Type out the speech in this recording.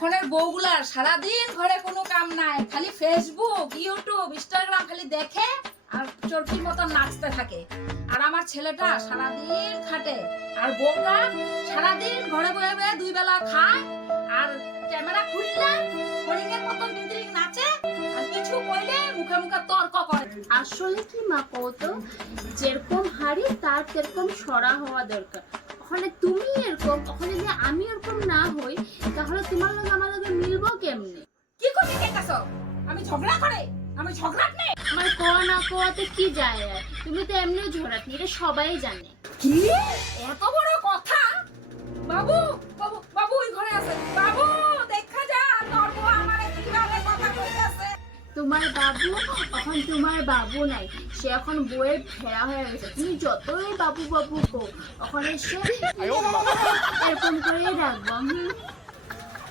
ওখানের বউগুলার সারাদিন ঘরে কোনো কাম নাই, খালি ফেসবুক, ইউটিউব, ইনস্টাগ্রাম খালি দেখে আর চরকির মতো নাচতে থাকে। আর আমার ছেলেটা সারাদিন খাটে, আর বউটা সারাদিন ঘরে বয়ে বয়ে দুই বেলা খায় আর ক্যামেরা খুললে হরিণের মতন টিংটিং নাচে, আর কিছু কইলে মুখে মুখে তর্ক করে। আসলে কি মা কত, যেরকম হাড়ি তার সেরকম সরা হওয়া দরকার। ওখানে তুমি এরকম, ওখানে যদি আমি এরকম না হই, তাহলে তোমার লগে আমার লগে মিলবো কেমনে? কি করতে চাইতাছো? আমি ঝগড়া করে? আমি ঝগড়াট নেই। আমার কোয়া না কোয়াতে কি যায় আর? তুমি তো এমনিও ঝগড়াট, এটা সবাই জানে। কি এত বড় কথা? বাবু বাবু বাবু ওই ঘরে আছে। বাবু দেখা যা, তোর বউ আমারে কিভাবে কথা কইতাছে। তোমার বাবু এখন তোমার বাবু নাই, সে এখন বইয়ের ফেরা হয়ে গেছে। তুমি যতই বাবু বাবু কো, ওখানে সে এরকম করেই রাখবো।